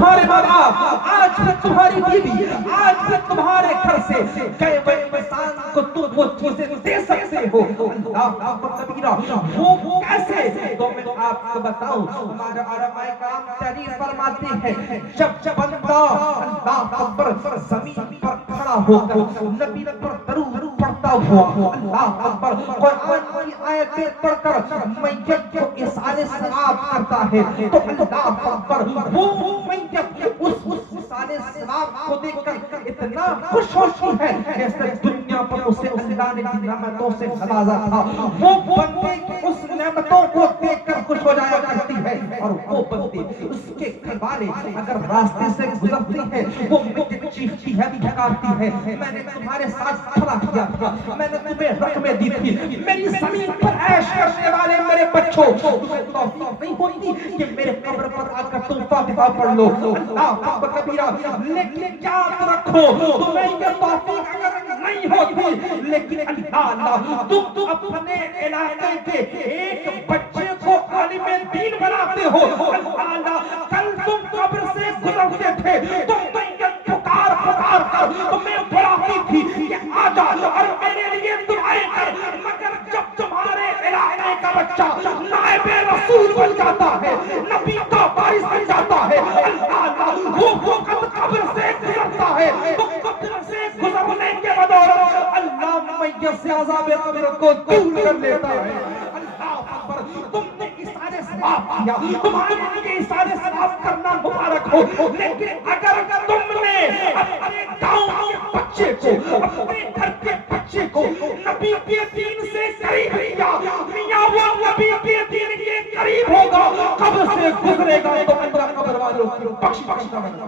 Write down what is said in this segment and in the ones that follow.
تمہارے ماں باپ، آج بھی تمہاری بیوی، آج بھی تمہارے گھر سے گئے ہوئے انسان کو تم وہ چیزیں دے سکتے ہو۔ اللہ اکبر کبیرہ، وہ کیسے؟ تو میں آپ کو بتاؤں، ہمارا علماء کرام تعریف فرماتے ہیں، جب بندہ اللہ اکبر زمین پر کھڑا ہو کر نبی پر درود پڑھتا ہوا، اللہ اکبر قرآن کی آیتیں پڑھ کر میت کو اصالِ ثواب کرتا ہے، تو اللہ اکبر وہ میت اس اصالِ ثواب کو دیکھ کر اتنا خوش ہوتی ہے جیسے دنیا پر اسے اللہ نے نعمتوں سے نوازا تھا۔ وہ بندے کی اس نعمتوں کو دیکھ کر خوش ہو جایا کرتی ہے، اور وہ بندے اس کے گھر والے اگر راستے سے گزرتی ہے وہ مجھے چیختی ہے، دھکارتی ہے، میں نے تمہارے ساتھ کھڑا کیا تھا، میں نے تمہیں رقمیں دی تھی، میری زمین پر عیش کرنے والے میرے بچوں، تمہیں توفیق نہیں ہوتی کہ میرے قبر پر آ کر تم فاتحہ پڑھ لو۔ اللہ اکبر کبیرہ، لیکن یاد رکھو تمہیں یہ توفیق اگر نہیں ہوتی، لیکن اللہ تم اپنے علاقے کے ایک بچے کو عالم دین بناتے ہو، اللہ کل تم قبر سے گزرتے تھے، تم پکار پکار کر تمہیں بلاتی تھی کہ آجا اور میرے لیے دعائیں کر، مگر جب تمہارے علاقے کا بچہ نائب رسول بن جاتا ہے، نبی کا وارث بن جاتا ہے، اللہ وہ وقت قبر سے گزرتا ہے، تو قبر سے گزرنے کے بدولت اللہ میت سے عذاب قبر کو دور کر لیتا ہے۔ اللہ اکبر، تم نے اشارے ثواب کیا، تمہارے لیے اشارے ثواب کرنا مبارک ہو، لیکن اگر تم نے اپنے گاؤں کے بچے کو، اپنے گھر کے بچے کو نبی کے دین سے قریب کیا، میاں وہ نبی کے دین کے قریب ہوگا، قبر سے گزرے گا تو اللہ قبر والوں کی بخشش کرے گا۔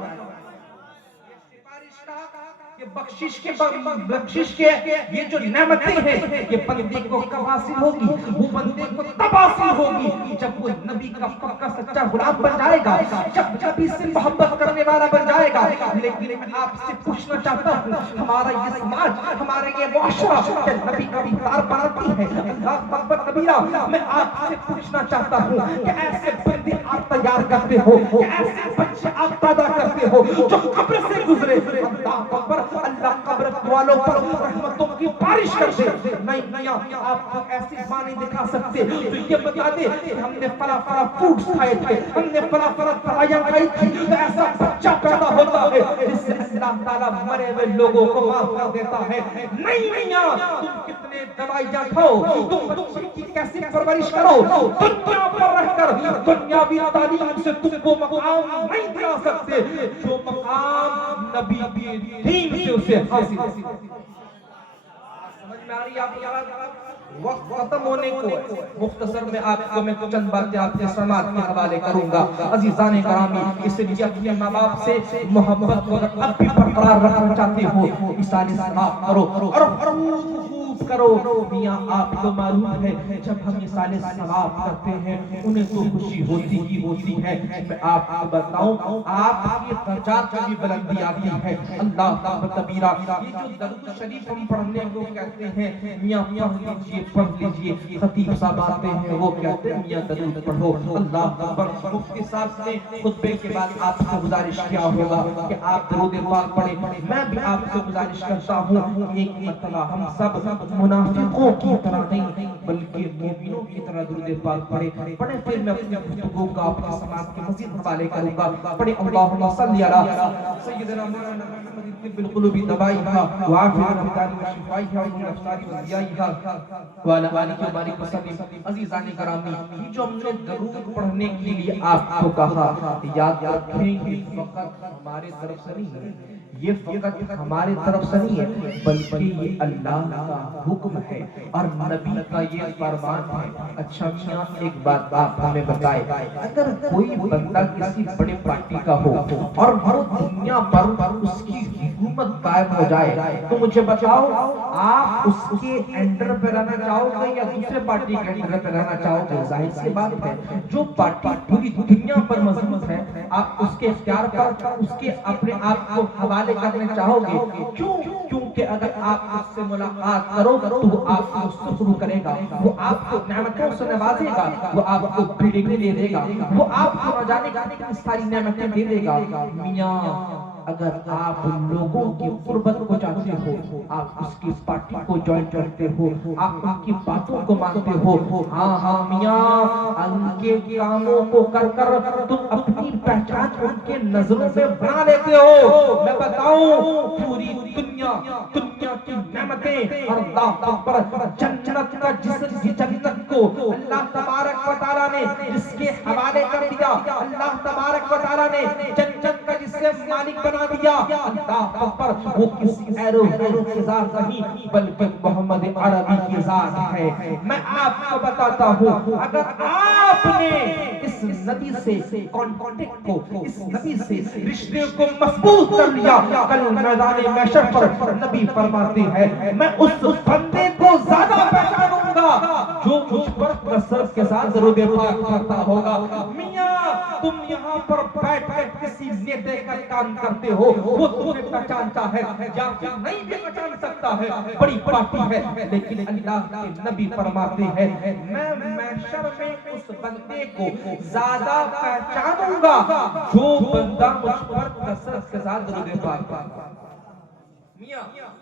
بخشش کے یہ جو نعمتیں ہیں یہ بندے کو کب حاصل ہوگی؟ وہ بندے کو تب حاصل ہوگی جب وہ نبی کا پکا سچا غلام بن جائے گا، جب نبی سے محبت کرنے والا بن جائے گا۔ لیکن میں آپ سے پوچھنا چاہتا ہوں، ہمارا یہ سماج، ہمارا یہ معاشرہ کہ نبی کا انکار بناتی ہے، اللہ اکبر کبیرہ، میں آپ سے پوچھنا چاہتا ہوں کہ ایسے بندے آپ تیار کرتے ہو، کہ ایسے بچے آپ پیدا کرتے ہو جو قبر سے گزرے، اللہ اکبر، اللہ قبر والوں پر رحمتوں کی بارش کر دے۔ نہیں آپ کو ایسی معنی دکھا سکتے تو یہ بتا دے کہ ہم نے فلا فلا فوڈز کھائے تھے، ہم نے فلا فلا دوائیاں کھائی تھی، تو ایسا بچہ پیدا ہوتا ہے جس سے اللہ تعالیٰ مرے ہوئے لوگوں کو معاف کر دیتا ہے۔ نہیں میاں، تم کتنے دوائیاں کھاؤ، تم بچے کی کیسی پرورش کرو، دنیا پر رہ کر دنیاوی تعلیم سے تم کو مقام نہیں دلا سکتے جو مقام نبی کے دین سے اسے حاصل ہے۔ سمجھ میں آ رہی ہے آپ کو؟ وقت ختم ہونے کو مختصر میں آپ کو میں چند باتیں آپ کے سماعت کے حوالے کروں گا۔ عزیزان گرامی، اس لیے اپنے ماں باپ سے محبت کو اب بھی برقرار رکھنا چاہتے ہو، اشارے ثواب کرو اور خوب کرو۔ میاں آپ کو معلوم ہے جب ہم اشارے ثواب کرتے ہیں انہیں تو خوشی ہوتی ہی ہوتی ہے۔ میں آپ کو بتاؤں، آپ کی درجات میں بھی بلندی آتی ہے۔ اللہ اکبر کبیرہ، یہ جو درود شریف ہم پڑھنے کو کہتے ہیں، میاں پڑھ لیجئے، خطیب صاحب آتے ہیں وہ کہتے ہیں میاں درود پڑھو۔ اللہ اکبر، مفتی صاحب نے خطبے کے بعد آپ سے گزارش کیا ہوگا کہ آپ درود پاک پڑھیں۔ میں بھی آپ سے گزارش کرتا ہوں، ایک مرتبہ ہم سب منافقوں کی طرح نہیں بلکہ مومنوں کی طرح درود پاک پڑھیں۔ پھر میں اپنی گفتگو کا آپ کے سماعت کے مزید حوالے کروں گا۔ پڑھیں اللہم صلی علی سیدنا محمد بالقلوب دبائها وعافنا بدار وشفائها ومن افطار وضیائها وعلى آلہ وبارک وسلم۔ عزیزان گرامی، یہ جو ہم نے درود پڑھنے کے لیے آپ کو کہا، یاد رکھیں یہ فقط ہمارے طرف سے نہیں ہے، یہ فقط ہمارے طرف سے نہیں ہے بلکہ یہ اللہ کا حکم ہے اور نبی کا یہ فرمان ہے۔ اچھا میاں، ایک بات آپ ہمیں بتائیں، اگر کوئی بندہ کسی بڑے پارٹی کا ہو اور وہ دنیا پر اس کی حکومت غائب ہو جائے تو مجھے بتاؤ آپ اس کے انڈر پہ رہنا چاہو گے یا دوسرے پارٹی کے انڈر پہ رہنا چاہو گے؟ ظاہر سی بات ہے جو پارٹی پوری دنیا پر مضبوط ہے آپ اس کے اختیار پر اس کے اپنے آپ کو حوالے کرنے چاہو گے. کیوں؟ کیونکہ اگر آپ اس سے ملاقات کرو تو وہ آپ کو سخرو کرے گا, وہ آپ کو نعمتوں سے نوازے گا, وہ آپ کو بڑھنے دے دے گا, وہ آپ کو نہ جانے کتنی ساری نعمتیں دے دے گا. میاں اگر آپ لوگوں کی قربت کو چاہتے ہو, آپ اس کی پارٹی کو جوائن کرتے ہو, آپ ان کی باتوں کو مانتے ہو, ہاں ہاں میاں ان کے کاموں کو کر کر تم اپنی پہچان ان کے نظروں میں بنا لیتے ہو. میں بتاؤں پوری دنیا کی نعمتیں اور اللہ اکبر جنت کا جنت کو اللہ تبارک و تعالیٰ نے جس کے حوالے کر دیا, اللہ تبارک و تعالیٰ نے جنت کا جس سے مالک بنا دیا, اللہ اکبر وہ کسی ایرو کی ذات نہیں بلکہ محمد عربی کی ذات ہے. میں آپ کو بتاتا ہوں اگر آپ نے اس نبی سے کانٹیکٹ کو, اس نبی سے رشتے کو مضبوط کر لیا, کل میدان محشر پر نبی فرماتے ہیں میں اس بندے کو زیادہ پہچانوں گا جو مجھ پر کثرت کے ساتھ درود پاک پڑھتا ہوگا. میاں تم یہاں پر بیٹھ کر کسی نیتے کا کام کرتے ہو, وہ تمہیں پہچانتا ہے یا پھر نہیں بھی پہچان سکتا ہے, بڑی پارٹی ہے, لیکن اللہ کے نبی فرماتے ہیں میں محشر میں اس بندے کو زیادہ پہچانوں گا جو بندہ مجھ پر کثرت کے ساتھ درود پاک پڑھتا.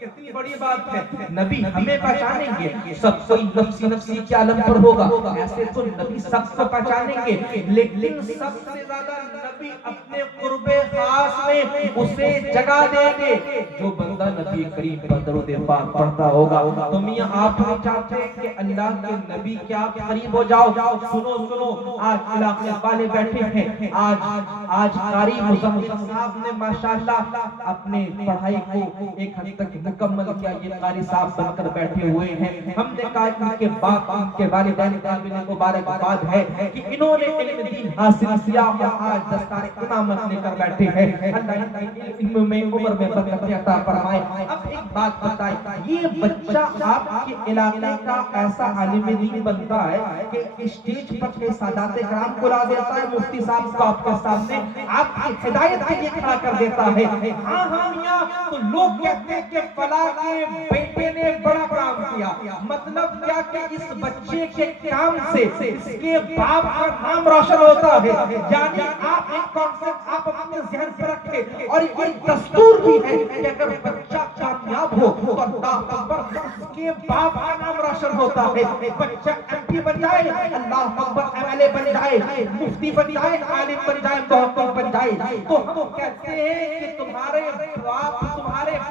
کتنی بڑی بات ہے, نبی ہمیں پہچانیں گے, سب کوئی نفسی نفسی کے عالم پر ہوگا, ایسے تو نبی سب کو پہچانیں گے, لیکن سب سے زیادہ نبی اپنے قرب خاص میں اسے جگہ دیں گے جو بندہ نبی کریم پر درود پاک پڑھتا ہوگا. تو میاں آپ بھی چاہتے ہیں کہ اللہ کے نبی کے آپ قریب ہو جاؤ. سنو سنو, آج علاقے والے بیٹھے ہیں, آج قاری مزمل صاحب نے ماشاءاللہ اپنے پڑھائی کو ایک حد تک مکمل کیا, یہ قاری صاحب بن کر بیٹھے ہوئے ہیں. ہم نے کہا ان کے باپ ان کے والدین قابل مبارکباد ہے کہ انہوں نے علم دین حاصل کیا اور آج دستار امامت لے کر بیٹھے ہیں. اللہ علم میں عمر میں برکت عطا فرمائے. اب ایک بات بتائیں, یہ بچہ آپ کے علاقے کا ایسا عالم دین بنتا ہے کہ اسٹیج پر کے سادات کرام کو لا دیتا ہے, مفتی صاحب کو آپ کے سامنے آپ کی ہدایت کے لیے کھڑا کر دیتا ہے. ہاں ہاں میاں, تو لوگ کہتے ہیں کہ فلاں کے بیٹے نے بڑا کام کیا, مطلب کیا کہ اس بچے کے کام سے اس کے باپ کا نام روشن ہوتا ہے. یعنی آپ ایک کانسیپٹ آپ اپنے ذہن پر رکھیں, اور یہ دستور بھی ہے کہ اگر بچہ کامیاب ہو تو اللہ اکبر اس کے باپ کا نام روشن ہوتا ہے. بچہ ایم پی بن جائے, اللہ اکبر ایم ایل اے بن جائے, مفتی بن جائے, عالم بن جائے, محقق بن جائے, تو ہم کہتے ہیں کہ تمہارے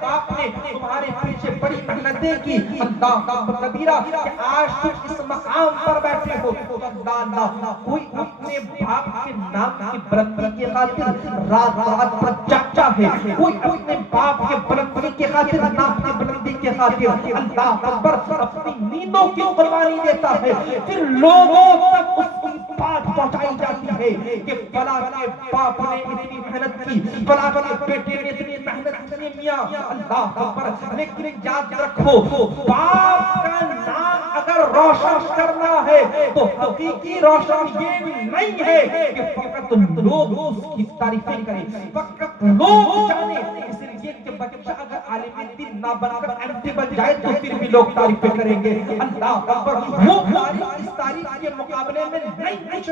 باپ نے تمہارے پیچھے بڑی محنتیں کی, اللہ اکبر کبیرہ, کہ آج تم اس مقام پر بیٹھے ہو. اللہ کوئی اپنے باپ کے نام کی بلندی کی خاطر رات رات پر جاگتا ہے, کوئی اپنے باپ کے بلندی کی خاطر, نام کی بلندی کی خاطر اللہ اکبر اپنی نیندوں کی قربانی دیتا ہے. پھر لوگوں تک اس کی بات پہنچائی جاتی ہے کہ فلاں کے باپ نے اتنی محنت کی, فلاں کے بیٹے نے اتنی محنت کی. میاں اللہ اکبر, لیکن یاد رکھو باپ کا نام اگر روشن کرنا ہے تو حقیقی روشن یہ نہیں ہے کہ فقط لوگ اس کی تعریفیں کریں, فقط لوگ جانیں. اس لیے کہ بچہ اگر عالم دین نہ بن کر ایم پی بن جائے تو پھر بھی لوگ تعریفیں کریں گے. اللہ اکبر, وہ تعریف اس تعریف کے مقابلے میں نہیں کچھ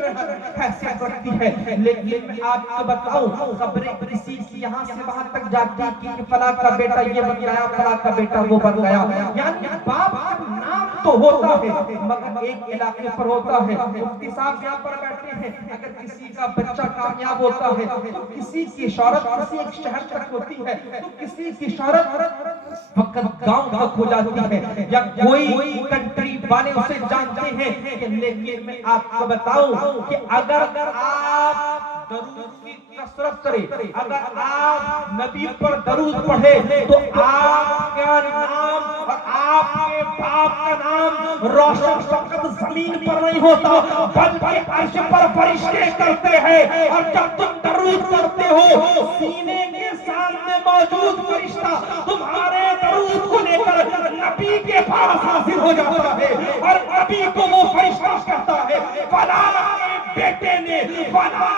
حیثیت رکھتی ہے. لیکن میں آپ کو بتاؤں, خبریں کسی کی یہاں سے وہاں تک جاتی کہ فلاں کا بیٹا یہ بن گیا, فلاں کا بیٹا وہ بن گیا. یعنی باپ کا نام تو ہوتا ہے مگر ایک علاقے پر ہوتا ہے. مفتی صاحب یہاں پر بیٹھے ہیں, اگر کسی کا بچہ کامیاب ہوتا ہے تو کسی کی شہرت کسی ایک شہر تک ہوتی ہے, تو کسی کی شہرت فقط گاؤں تک ہو جاتی ہے یا کوئی کنٹری والے اسے جانتے ہیں. لیکن میں آپ کو بتاؤں کہ اگر آپ درود کی کثرت کرے, اگر آپ نبی پر درود پڑھے تو آپ کا نام اور آپ کے باپ کا نام روشن فقط زمین پر نہیں ہوتا بلکہ عرش پر فرشتے کرتے ہیں. اور جب تم درود کرتے ہو سینے کے سامنے موجود فرشتہ تمہارے درود کو لے کر نبی کے پاس حاضر ہو جاتا ہے اور نبی کو وہ فرشتہ کہتا ہے فلاں بیٹے نے فلاں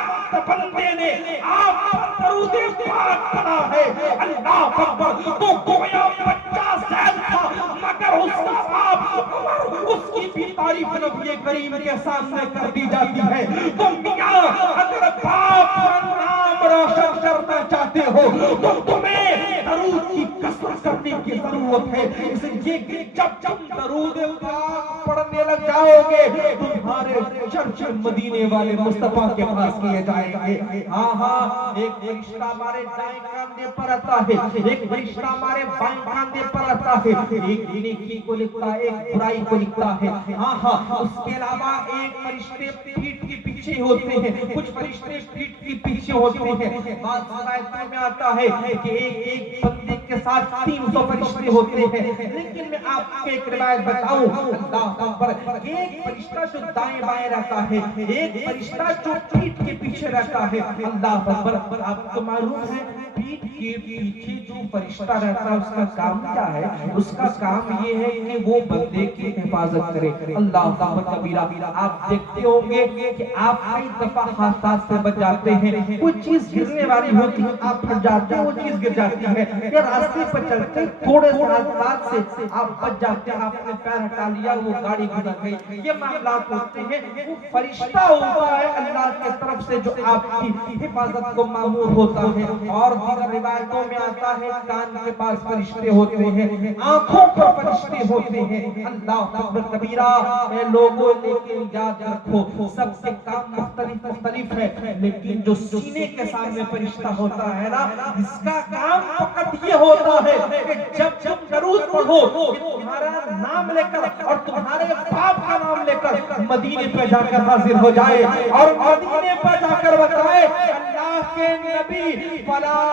بندے نے آپ پر درود پاک پڑھا ہے. اللہ اکبر. تو گویا بچہ زید تھا مگر اس کا باپ عمر اس کی بھی تعریف نبی کریم کے سامنے کر دی جاتی ہے. تو میاں اگر باپ کا نام روشن کرنا چاہتے ہو تو تمہیں درود کی کثرت کرنے کی ضرورت ہے. اس لیے کہ جب تم درود پاک پڑھنے لگ جاؤ گے تمہارے چرچے مدینے والے مصطفیٰ کے پاس کیے جائیں گے. ہاں ہاں ایک فرشتہ ہمارے دائیں کاندھے پر آتا ہے, ایک فرشتہ ہمارے بائیں کاندھے پر آتا ہے, ایک نیکی کو لکھتا ہے ایک برائی کو لکھتا ہے. ہاں ہاں اس کے علاوہ ایک فرشتے پیٹھ کے پیچھے ہوتے ہیں, کچھ فرشتے پیٹھ کے پیچھے ہوتے ہیں. بعض روایتوں میں آتا ہے کہ ایک بندے کے ساتھ 300 فرشتے ہوتے ہیں. لیکن میں آپ کو ایک روایت بتاؤں, اللہ اکبر, ایک فرشتہ جو دائیں بائیں رہتا ہے, ایک فرشتہ جو پیٹھ کے پیچھے رہتا ہے. اللہ اکبر. آپ کو معلوم ہے پیٹھ کے پیچھے جو فرشتہ رہتا ہے اس کا کام کیا ہے؟ اس کا کام یہ ہے کہ وہ بندے کی حفاظت کرے. اللہ اکبر کبیرہ. آپ دیکھتے ہوں گے کہ آپ کئی دفعہ حادثات سے بچ جاتے ہیں, کوئی چیز گرنے والی ہوتی ہے, آپ پھٹ جاتے ہیں, وہ چیز گر جاتی ہے, یا راستے پر چلتے تھوڑے سے حادثات سے آپ بچ جاتے ہیں, آپ نے پیر ہٹا لیا وہ گاڑی گزر گئی. یہ معاملات ہوتے ہیں. وہ فرشتہ ہوتا ہے اللہ کی طرف سے جو آپ کی حفاظت کو مامور ہوتا ہے. اور دیگر روایتوں میں آتا ہے کان کے پاس فرشتے ہوتے ہیں, آنکھوں پر فرشتے ہوتے ہیں. اللہ اکبر کبیرہ. اے لوگوں لیکن یاد رکھو سب سے کام مختلف مختلف ہے, لیکن جو سینے کے سامنے فرشتہ ہوتا ہے نا, اس کا کام فقط یہ ہوتا ہے کہ جب جب درود پڑھو تمہارا نام لے کر اور تمہارے باپ کا نام لے کر مدینے پہ جا کر حاضر ہو جائے اور مدینے پہ جا کر بتائے اللہ کے نبی فلاں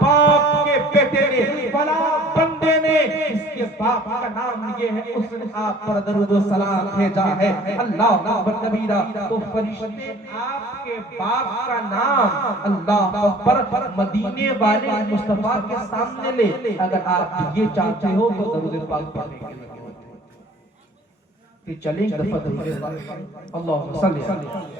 باپ کے بیٹے نے فلاں بندے نے اس کے باپ کا نام یہ ہے, اس نے آپ پر درود و سلام بھیجا ہے. اللہ اکبر کبیرہ. تو فرشتے آپ کے باپ کا نام اللہ اکبر مدینے والے مصطفیٰ کے سامنے لے. اگر آپ یہ چاہتے ہو تو درود پاک پڑھنے کے لیے کہ چلیں دفعہ اللہ صلی اللہ